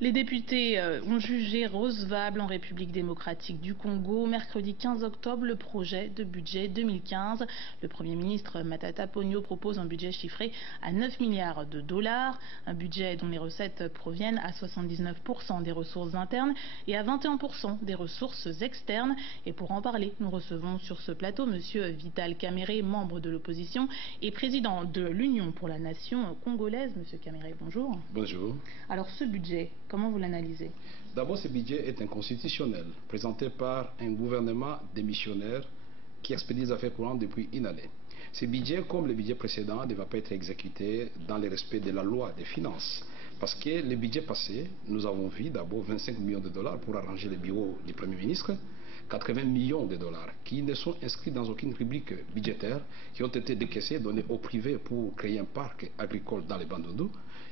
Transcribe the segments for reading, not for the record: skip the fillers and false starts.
Les députés ont jugé recevable en République démocratique du Congo mercredi 15 octobre le projet de budget 2015. Le Premier ministre Matata Ponyo propose un budget chiffré à 9 milliards de dollars, un budget dont les recettes proviennent à 79% des ressources internes et à 21% des ressources externes. Et pour en parler, nous recevons sur ce plateau Monsieur Vital Kamerhe, membre de l'opposition et président de l'Union pour la nation congolaise. Monsieur Kamerhe, bonjour. Bonjour. Alors ce budget, comment vous l'analysez? D'abord, ce budget est inconstitutionnel, présenté par un gouvernement démissionnaire qui expédie les affaires courantes depuis une année. Ce budget, comme le budget précédent, ne va pas être exécuté dans le respect de la loi des finances. Parce que le budget passé, nous avons vu d'abord 25 millions de dollars pour arranger le bureau du Premier ministre, 80 millions de dollars qui ne sont inscrits dans aucune rubrique budgétaire, qui ont été décaissés, donnés au privé pour créer un parc agricole dans les Bandundu.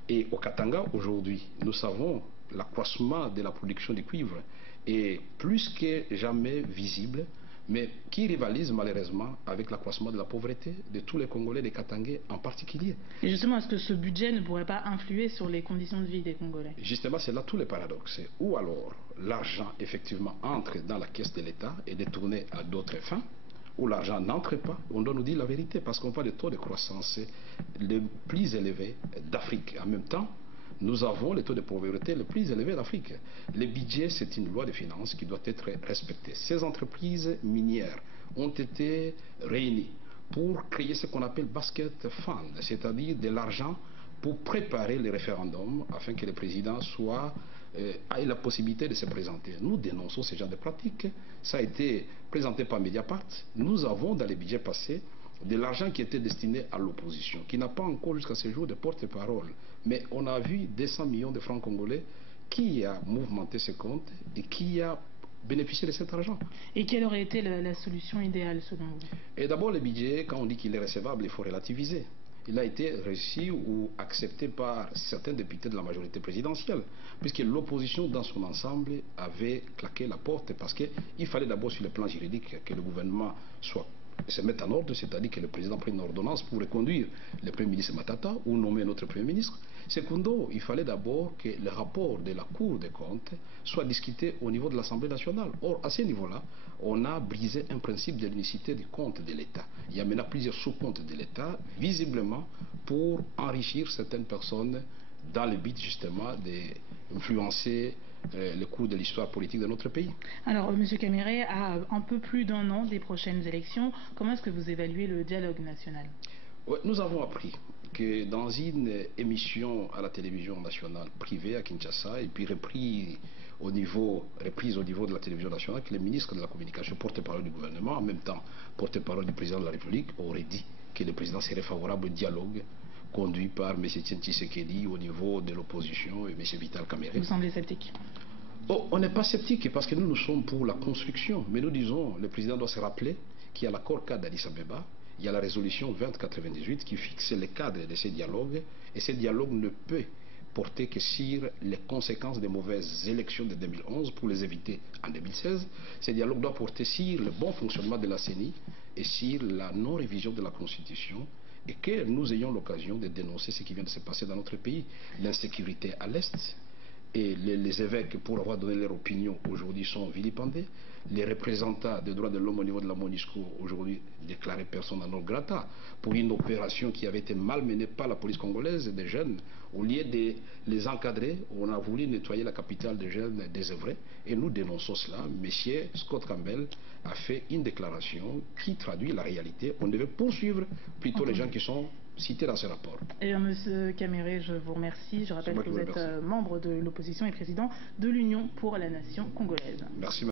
Et au Katanga, aujourd'hui, nous savons l'accroissement de la production du cuivre est plus que jamais visible, mais qui rivalise malheureusement avec l'accroissement de la pauvreté de tous les Congolais, des Katangais en particulier. Et justement, est-ce que ce budget ne pourrait pas influer sur les conditions de vie des Congolais? Justement, c'est là tout le paradoxe. Ou alors, l'argent effectivement entre dans la caisse de l'État et est détourné à d'autres fins, où l'argent n'entre pas, on doit nous dire la vérité, parce qu'on voit le taux de croissance le plus élevé d'Afrique. En même temps, nous avons le taux de pauvreté le plus élevé d'Afrique. Le budget, c'est une loi de finances qui doit être respectée. Ces entreprises minières ont été réunies pour créer ce qu'on appelle basket fund, c'est-à-dire de l'argent pour préparer le référendum afin que le président ait la possibilité de se présenter. Nous dénonçons ce genre de pratiques. Ça a été présenté par Mediapart. Nous avons dans les budgets passés de l'argent qui était destiné à l'opposition, qui n'a pas encore jusqu'à ce jour de porte-parole. Mais on a vu 200 millions de francs congolais qui a mouvementé ce compte et qui a bénéficié de cet argent. Et quelle aurait été la solution idéale selon vous? Et d'abord, le budget, quand on dit qu'il est recevable, il faut relativiser. Il a été réussi ou accepté par certains députés de la majorité présidentielle, puisque l'opposition dans son ensemble avait claqué la porte, parce qu'il fallait d'abord sur le plan juridique que le gouvernement se mette en ordre, c'est-à-dire que le président prenne une ordonnance pour reconduire le Premier ministre Matata ou nommer notre Premier ministre. Secondo, il fallait d'abord que le rapport de la Cour des comptes soit discuté au niveau de l'Assemblée nationale. Or, à ce niveau-là, on a brisé un principe de l'unicité des comptes de l'État. Il y a maintenant plusieurs sous-comptes de l'État, visiblement pour enrichir certaines personnes dans le but justement d'influencer le cours de l'histoire politique de notre pays. Alors, M. Kamerhe, à un peu plus d'un an des prochaines élections, comment est-ce que vous évaluez le dialogue national? Ouais, nous avons appris que dans une émission à la télévision nationale privée à Kinshasa, et puis reprise au niveau de la télévision nationale, que le ministre de la Communication, porte-parole du gouvernement, en même temps porte-parole du président de la République, aurait dit que le président serait favorable au dialogue conduit par M. Tshisekedi au niveau de l'opposition et M. Vital Kamerhe. Vous semblez sceptique? Oh, on n'est pas sceptique parce que nous sommes pour la construction. Mais nous disons, le président doit se rappeler qu'il y a l'accord cadre d'Addis Abeba, il y a la résolution 2098 qui fixe les cadres de ces dialogues. Et ces dialogues ne peut porter que sur les conséquences des mauvaises élections de 2011 pour les éviter en 2016. Ces dialogues doivent porter sur le bon fonctionnement de la CENI et sur la non-révision de la Constitution, et que nous ayons l'occasion de dénoncer ce qui vient de se passer dans notre pays. L'insécurité à l'Est, et les évêques, pour avoir donné leur opinion, aujourd'hui sont vilipendés. Les représentants des droits de l'homme au niveau de la MONUSCO, aujourd'hui déclarés persona non grata, pour une opération qui avait été malmenée par la police congolaise des jeunes. Au lieu de les encadrer, on a voulu nettoyer la capitale des jeunes désœuvrés. Et nous dénonçons cela. Monsieur Scott Campbell a fait une déclaration qui traduit la réalité. On devait poursuivre plutôt les gens qui sont cités dans ce rapport. Et M. Kamerhe, je vous remercie. Je rappelle que vous êtes membre de l'opposition et président de l'Union pour la nation congolaise. Merci.